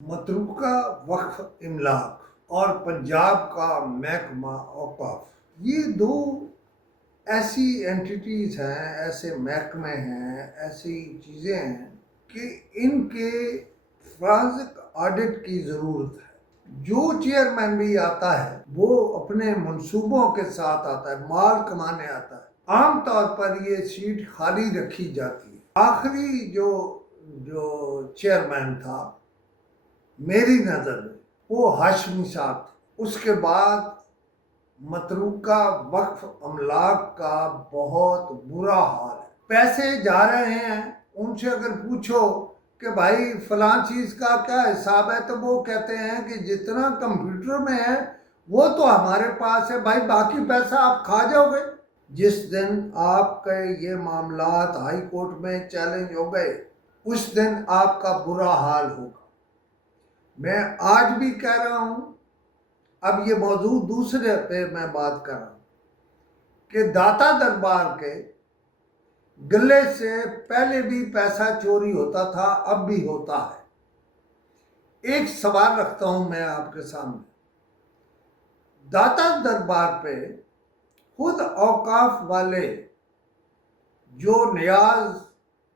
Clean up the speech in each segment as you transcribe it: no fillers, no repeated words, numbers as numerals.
متروکہ وقف املاک اور پنجاب کا محکمہ اوقاف، یہ دو ایسی اینٹیٹیز ہیں، ایسے محکمے ہیں، ایسی چیزیں ہیں کہ ان کے فرانزک آڈٹ کی ضرورت ہے۔ جو چیئرمین بھی آتا ہے وہ اپنے منصوبوں کے ساتھ آتا ہے، مال کمانے آتا ہے۔ عام طور پر یہ سیٹ خالی رکھی جاتی ہے۔ آخری جو چیئرمین تھا میری نظر میں وہ ہاشمی صاحب تھے۔ اس کے بعد متروکہ وقف املاک کا بہت برا حال ہے۔ پیسے جا رہے ہیں، ان سے اگر پوچھو کہ بھائی فلاں چیز کا کیا حساب ہے، تو وہ کہتے ہیں کہ جتنا کمپیوٹر میں ہے وہ تو ہمارے پاس ہے، بھائی باقی پیسہ آپ کھا جاؤ گے۔ جس دن آپ کے یہ معاملات ہائی کورٹ میں چیلنج ہو گئے، اس دن آپ کا برا حال ہوگا۔ میں آج بھی کہہ رہا ہوں، اب یہ موضوع دوسرے پہ میں بات کر رہا ہوں کہ داتا دربار کے گلے سے پہلے بھی پیسہ چوری ہوتا تھا، اب بھی ہوتا ہے۔ ایک سوال رکھتا ہوں میں آپ کے سامنے۔ داتا دربار پہ خود اوقاف والے جو نیاز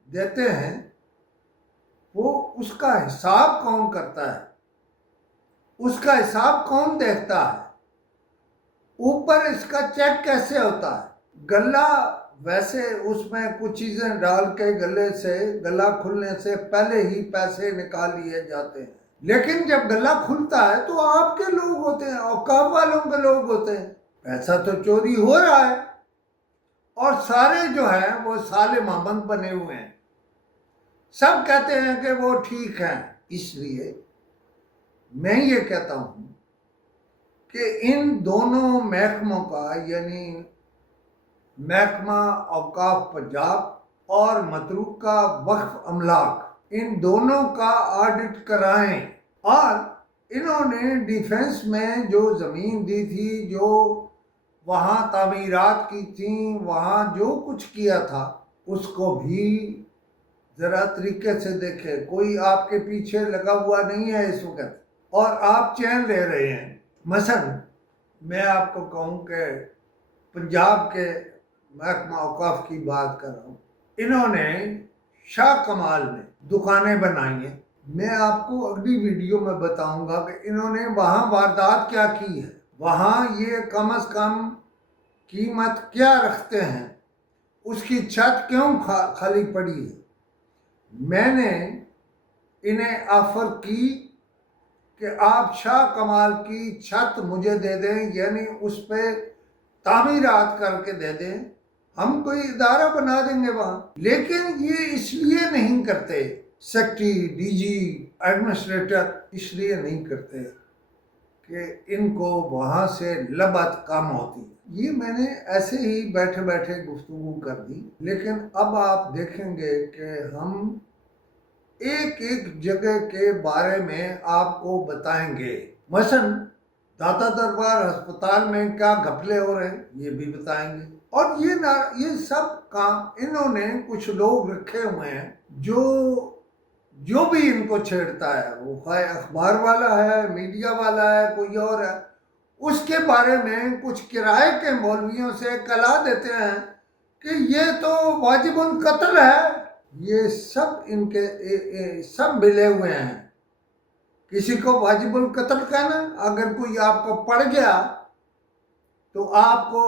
دیتے ہیں، وہ اس کا حساب کون کرتا ہے؟ اس کا حساب کون دیکھتا ہے؟ اوپر اس کا چیک کیسے ہوتا ہے؟ گلہ ویسے اس میں کچھ چیزیں ڈال کے گلے سے گلہ کھلنے سے پہلے ہی پیسے نکال لیے جاتے ہیں، لیکن جب گلہ کھلتا ہے تو آپ کے لوگ ہوتے ہیں، اوقاف والوں کے لوگ ہوتے ہیں۔ پیسہ تو چوری ہو رہا ہے، اور سارے جو ہیں وہ سالے مامند بنے ہوئے ہیں، سب کہتے ہیں کہ وہ ٹھیک ہیں۔ اس لیے میں یہ کہتا ہوں کہ ان دونوں محکموں کا، یعنی محکمہ اوقاف پنجاب اور متروکہ وقف املاک، ان دونوں کا آڈٹ کرائیں۔ اور انہوں نے ڈیفنس میں جو زمین دی تھی، جو وہاں تعمیرات کی تھیں، وہاں جو کچھ کیا تھا، اس کو بھی ذرا طریقے سے دیکھے۔ کوئی آپ کے پیچھے لگا ہوا نہیں ہے اس وقت، اور آپ چین لے رہے ہیں۔ مثلا میں آپ کو کہوں کہ پنجاب کے محکمہ اوقاف کی بات کر رہا ہوں، انہوں نے شاہ کمال میں دکانیں بنائی ہیں۔ میں آپ کو اگلی ویڈیو میں بتاؤں گا کہ انہوں نے وہاں واردات کیا کی ہے، وہاں یہ کم از کم قیمت کیا رکھتے ہیں، اس کی چھت کیوں خالی پڑی ہے۔ میں نے انہیں آفر کی کہ آپ شاہ کمال کی چھت مجھے دے دیں، یعنی اس پہ تعمیرات کر کے دے دیں، ہم کوئی ادارہ بنا دیں گے وہاں۔ لیکن یہ اس لیے نہیں کرتے، سیکٹری، ڈی جی، ایڈمنسٹریٹر اس لیے نہیں کرتے کہ ان کو وہاں سے لبت کم ہوتی۔ یہ میں نے ایسے ہی بیٹھے بیٹھے گفتگو کر دی، لیکن اب آپ دیکھیں گے کہ ہم ایک ایک جگہ کے بارے میں آپ کو بتائیں گے۔ مثلا داتا دربار ہسپتال میں کیا گھپلے ہو رہے ہیں، یہ بھی بتائیں گے۔ اور یہ سب کام انہوں نے کچھ لوگ رکھے ہوئے ہیں جو بھی ان کو چھیڑتا ہے، وہ خواہ اخبار والا ہے، میڈیا والا ہے، کوئی اور ہے، اس کے بارے میں کچھ کرائے کے مولویوں سے کلا دیتے ہیں کہ یہ تو واجب القتل ہے۔ یہ سب ان کے سب ملے ہوئے ہیں۔ کسی کو واجب القتل کہنا، اگر کوئی آپ کو پڑ گیا تو آپ کو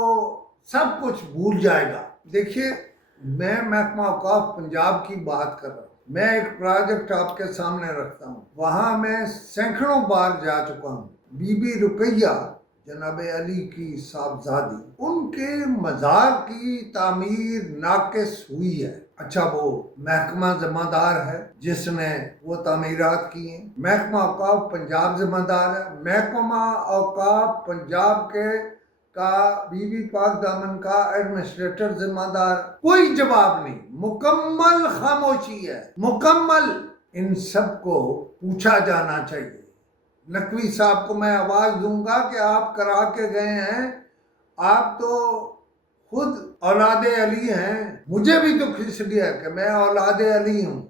سب کچھ بھول جائے گا۔ دیکھیے، میں محکمہ اوقاف پنجاب کی بات کر رہا ہوں۔ میں ایک پروجیکٹ آپ کے سامنے رکھتا ہوں، وہاں میں سینکڑوں بار جا چکا ہوں۔ بی بی رقیہ جناب علی کی صاحبزادی، ان کے مزار کی تعمیر ناقص ہوئی ہے۔ اچھا، وہ محکمہ ذمہ دار ہے جس نے وہ تعمیرات کی ہیں، محکمہ اوقاف پنجاب ذمہ دار ہے۔ محکمہ اوقاف پنجاب کا بی بی پاک دامن کا ایڈمنسٹریٹر ذمہ دار، کوئی جواب نہیں، مکمل خاموشی ہے، مکمل۔ ان سب کو پوچھا جانا چاہیے۔ نقوی صاحب کو میں آواز دوں گا کہ آپ کرا کے گئے ہیں، آپ تو خود اولاد علی ہیں، مجھے بھی دکھ اس لیے ہے کہ میں اولاد علی ہوں۔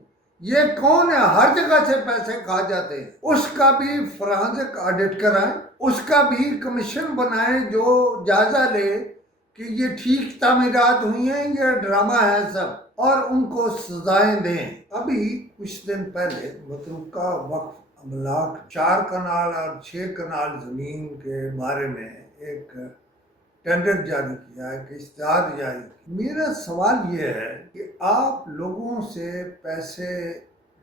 یہ کون ہے؟ ہر جگہ سے پیسے کھا جاتے ہیں، اس کا بھی فرانزک آڈٹ کرائیں، اس کا بھی کمیشن بنائیں جو جائزہ لے کہ یہ ٹھیک تعمیرات ہوئی ہیں یا ڈرامہ ہے سب، اور ان کو سزائیں دیں۔ ابھی کچھ دن پہلے متروکہ وقف املاک 4 کنال اور 6 کنال زمین کے بارے میں ایک ٹینڈر جاری کیا ہے، کہ اشتہار جاری کیا۔ میرا سوال یہ ہے کہ آپ لوگوں سے پیسے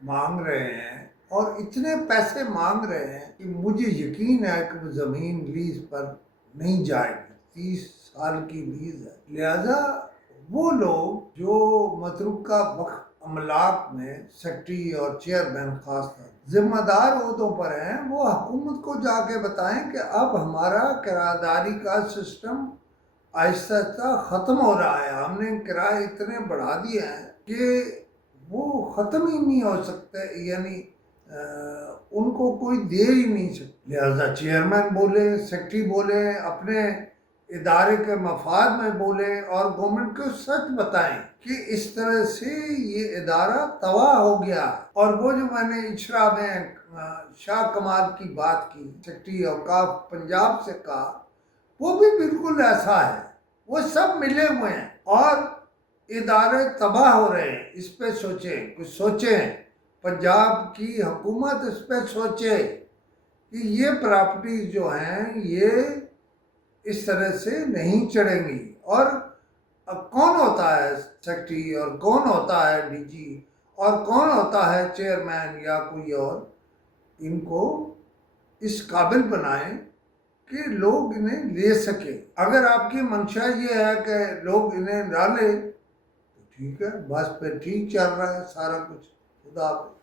مانگ رہے ہیں اور اتنے پیسے مانگ رہے ہیں کہ مجھے یقین ہے کہ وہ زمین لیز پر نہیں جائے گی، 30 سال کی لیز ہے۔ لہذا وہ لوگ جو متروکہ وقف املاک میں سیکرٹری اور چیئرمین خاص طور ذمہ دار عہدوں پر ہیں، وہ حکومت کو جا کے بتائیں کہ اب ہمارا کرایہ داری کا سسٹم آہستہ آہستہ ختم ہو رہا ہے، ہم نے کرائے اتنے بڑھا دیے ہیں کہ وہ ختم ہی نہیں ہو سکتے، یعنی ان کو کوئی دے ہی نہیں سکتا۔ لہذا چیئرمین بولے، سیکرٹری بولے، اپنے ادارے کے مفاد میں بولے اور گورنمنٹ کو سچ بتائیں کہ اس طرح سے یہ ادارہ تباہ ہو گیا۔ اور وہ جو میں نے اچھرا میں شاہ کمال کی بات کی، سیکرٹری اوقاف پنجاب سے کہا، وہ بھی بالکل ایسا ہے، وہ سب ملے ہوئے ہیں اور ادارے تباہ ہو رہے ہیں۔ اس پہ سوچیں، کچھ سوچیں، پنجاب کی حکومت اس پہ سوچے کہ یہ پراپرٹیز جو ہیں یہ اس طرح سے نہیں چڑھیں گی۔ اور اب کون ہوتا ہے سیکرٹری اور کون ہوتا ہے ڈی جی اور کون ہوتا ہے چیئرمین یا کوئی اور، ان کو اس قابل بنائیں کہ لوگ انہیں لے سکیں۔ اگر آپ کی منشا یہ ہے کہ لوگ انہیں نہ لیں تو ٹھیک ہے، بس پھر ٹھیک چل رہا ہے سارا کچھ۔ خدا حافظ۔